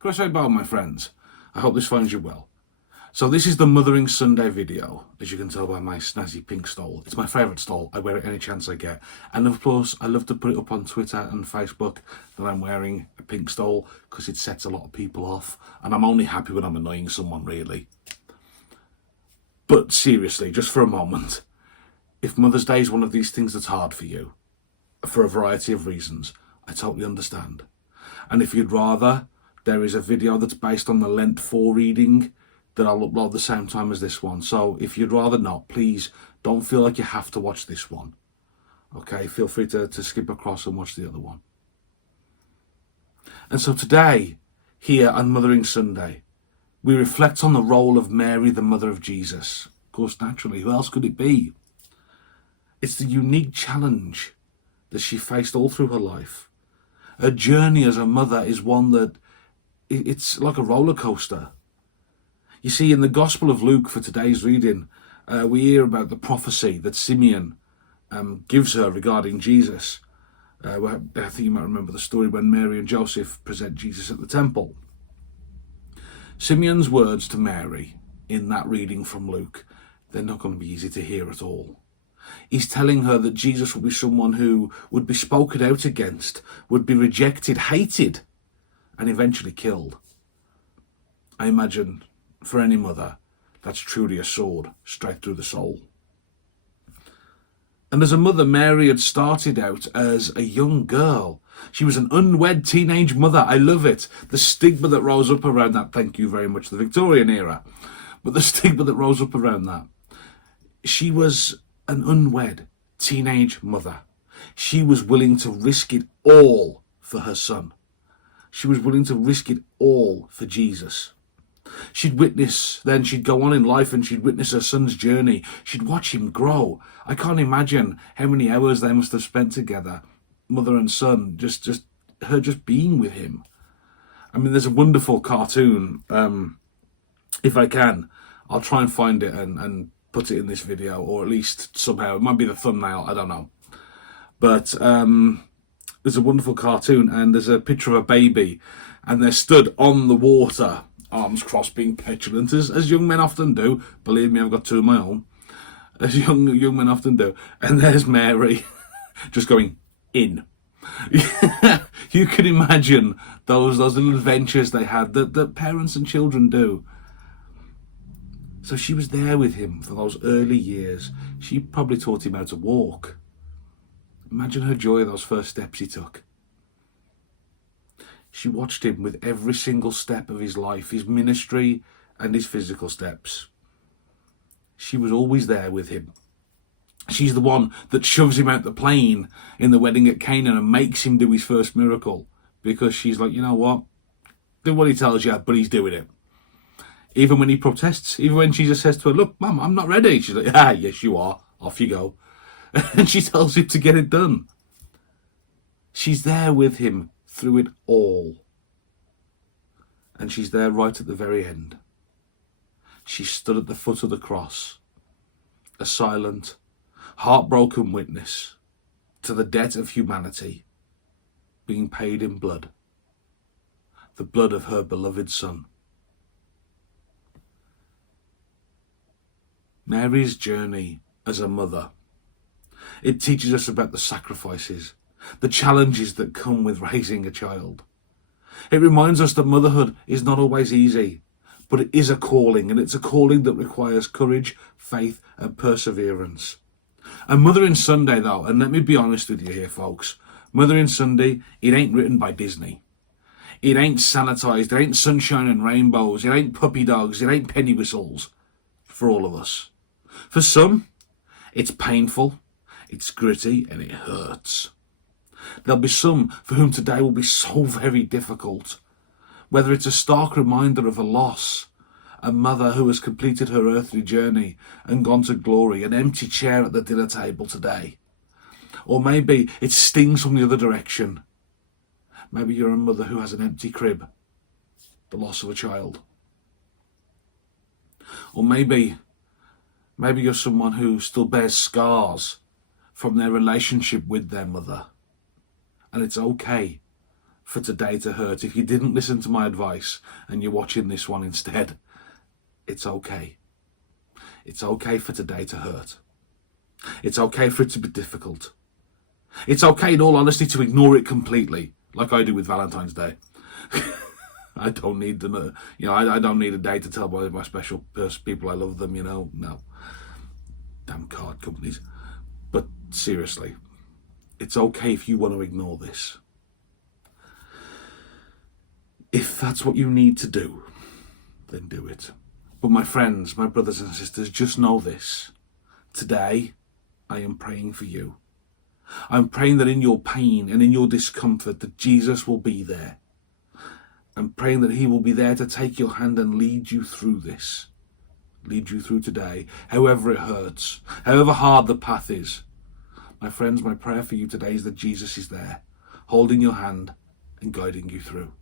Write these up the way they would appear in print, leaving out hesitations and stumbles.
Crossfade Bow, my friends. I hope this finds you well. So this is the Mothering Sunday video, as you can tell by my snazzy pink stole. It's my favourite stole. I wear it any chance I get. And of course, I love to put it up on Twitter and Facebook that I'm wearing a pink stole because it sets a lot of people off. And I'm only happy when I'm annoying someone, really. But seriously, just for a moment, if Mother's Day is one of these things that's hard for you, for a variety of reasons, I totally understand. And if you'd rather, there is a video that's based on the Lent 4 reading that I'll upload the same time as this one. So if you'd rather not, please don't feel like you have to watch this one. Okay, feel free to skip across and watch the other one. And so today, here on Mothering Sunday, we reflect on the role of Mary, the mother of Jesus. Of course, naturally, who else could it be? It's the unique challenge that she faced all through her life. Her journey as a mother is one that it's like a roller coaster. You see, in the Gospel of Luke for today's reading, we hear about the prophecy that Simeon gives her regarding Jesus. I think you might remember the story when Mary and Joseph present Jesus at the temple. Simeon's words to Mary in that reading from Luke, they're not going to be easy to hear at all. He's telling her that Jesus would be someone who would be spoken out against, would be rejected, hated, and eventually killed. I imagine, for any mother, that's truly a sword straight through the soul. And as a mother, Mary had started out as a young girl. She was an unwed teenage mother. I love it. The stigma that rose up around that, thank you very much, the Victorian era. But the stigma that rose up around that. She was an unwed teenage mother. She was willing to risk it all for her son. She was willing to risk it all for Jesus. She'd witness, then she'd go on in life and she'd witness her son's journey. She'd watch him grow. I can't imagine how many hours they must have spent together, mother and son, just her just being with him. I mean, there's a wonderful cartoon. If I can, I'll try and find it and put it in this video, or at least somehow. It might be the thumbnail, I don't know. But there's a wonderful cartoon and there's a picture of a baby and they're stood on the water, arms crossed, being petulant, as young men often do. Believe me, I've got two of my own. As young men often do. And there's Mary just going in. You can imagine those little adventures they had that parents and children do. So she was there with him for those early years. She probably taught him how to walk. Imagine her joy of those first steps he took. She watched him with every single step of his life, his ministry and his physical steps. She was always there with him. She's the one that shoves him out the plane in the wedding at Cana and makes him do his first miracle. Because she's like, you know what? Do what he tells you, but he's doing it. Even when he protests, even when Jesus says to her, look, Mum, I'm not ready. She's like, yes, you are. Off you go. And she tells him to get it done. She's there with him through it all. And she's there right at the very end. She stood at the foot of the cross, a silent, heartbroken witness to the debt of humanity being paid in blood, the blood of her beloved son. Mary's journey as a mother, it teaches us about the sacrifices, the challenges that come with raising a child. It reminds us that motherhood is not always easy, but it is a calling, and it's a calling that requires courage, faith, and perseverance. And Mothering Sunday, though, and let me be honest with you here, folks, Mothering Sunday, it ain't written by Disney. It ain't sanitized, it ain't sunshine and rainbows, it ain't puppy dogs, it ain't penny whistles for all of us. For some, it's painful, it's gritty, and it hurts. There'll be some for whom today will be so very difficult, whether it's a stark reminder of a loss, a mother who has completed her earthly journey and gone to glory, an empty chair at the dinner table today. Or maybe it stings from the other direction. Maybe you're a mother who has an empty crib, the loss of a child. Or maybe you're someone who still bears scars from their relationship with their mother. And it's okay for today to hurt. If you didn't listen to my advice and you're watching this one instead, it's okay. It's okay for today to hurt. It's okay for it to be difficult. It's okay, in all honesty, to ignore it completely, like I do with Valentine's Day. I don't need them, I don't need a day to tell my special people I love them, no. Damn card companies. But seriously, it's okay if you want to ignore this. If that's what you need to do, then do it. But my friends, my brothers and sisters, just know this. Today, I am praying for you. I'm praying that in your pain and in your discomfort, that Jesus will be there. I'm praying that he will be there to take your hand and lead you through this. Lead you through today, however it hurts, however hard the path is. My friends, my prayer for you today is that Jesus is there, holding your hand and guiding you through.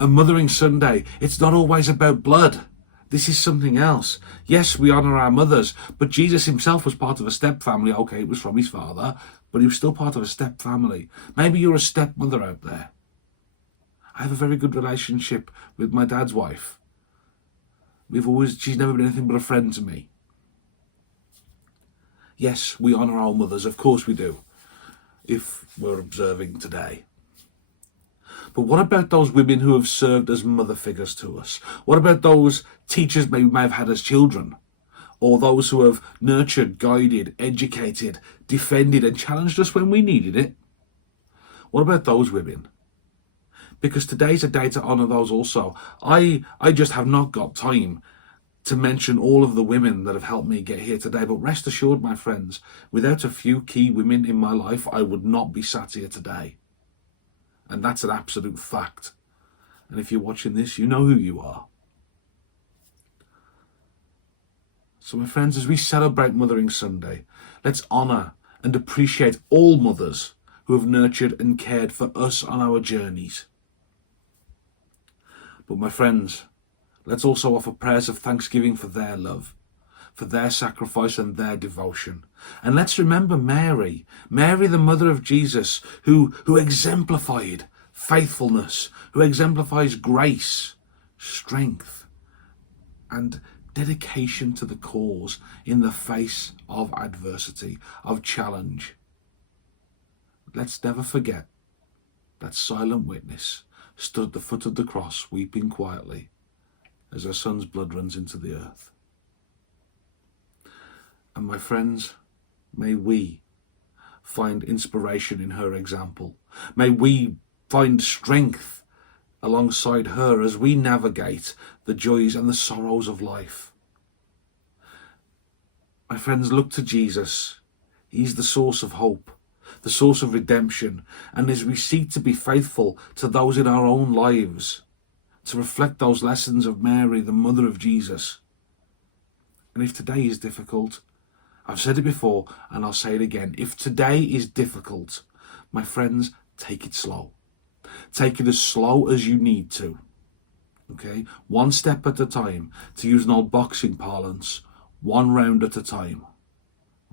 And Mothering Sunday, it's not always about blood. This is something else. Yes, we honour our mothers, but Jesus himself was part of a step family. Okay, it was from his father, but he was still part of a step family. Maybe you're a stepmother out there. I have a very good relationship with my dad's wife. She's never been anything but a friend to me. Yes, we honour our mothers, of course we do, if we're observing today. But what about those women who have served as mother figures to us? What about those teachers we may have had as children? Or those who have nurtured, guided, educated, defended and challenged us when we needed it? What about those women? Because today's a day to honour those also. I just have not got time to mention all of the women that have helped me get here today. But rest assured, my friends, without a few key women in my life, I would not be sat here today. And that's an absolute fact. And if you're watching this, you know who you are. So my friends, as we celebrate Mothering Sunday, let's honour and appreciate all mothers who have nurtured and cared for us on our journeys. But my friends, let's also offer prayers of thanksgiving for their love, for their sacrifice and their devotion. And let's remember Mary, the mother of Jesus, who exemplified faithfulness, who exemplifies grace, strength, and dedication to the cause in the face of adversity, of challenge. Let's never forget that silent witness stood at the foot of the cross, weeping quietly as her son's blood runs into the earth. And my friends, may we find inspiration in her example. May we find strength alongside her as we navigate the joys and the sorrows of life. My friends, look to Jesus. He's the source of hope, the source of redemption. And as we seek to be faithful to those in our own lives, to reflect those lessons of Mary, the mother of Jesus. And if today is difficult, I've said it before and I'll say it again. If today is difficult, my friends, take it slow. Take it as slow as you need to. Okay? One step at a time. To use an old boxing parlance, one round at a time.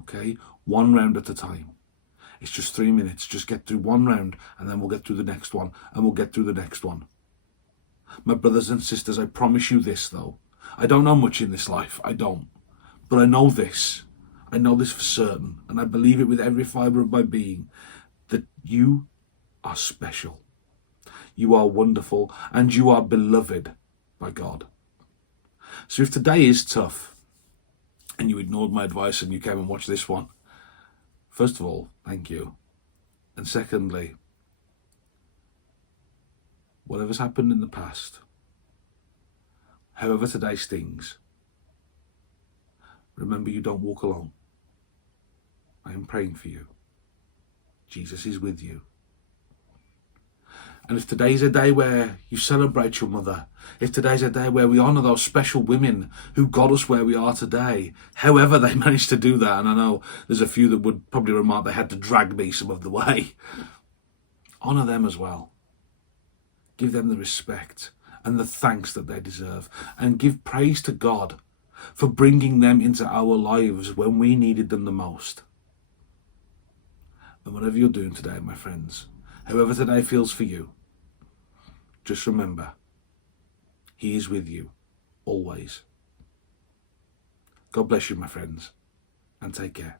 Okay? One round at a time. It's just 3 minutes. Just get through one round and then we'll get through the next one and we'll get through the next one. My brothers and sisters, I promise you this though. I don't know much in this life. I don't. But I know this. I know this for certain, and I believe it with every fibre of my being, that you are special. You are wonderful, and you are beloved by God. So if today is tough, and you ignored my advice and you came and watched this one, first of all, thank you. And secondly, whatever's happened in the past, however today stings, remember you don't walk alone. I am praying for you. Jesus is with you. And if today's a day where you celebrate your mother, if today's a day where we honour those special women who got us where we are today, however they managed to do that, and I know there's a few that would probably remark they had to drag me some of the way, honour them as well. Give them the respect and the thanks that they deserve, and give praise to God for bringing them into our lives when we needed them the most. And whatever you're doing today, my friends, However today feels for you, just remember, he is with you, always. God bless you, my friends, and take care.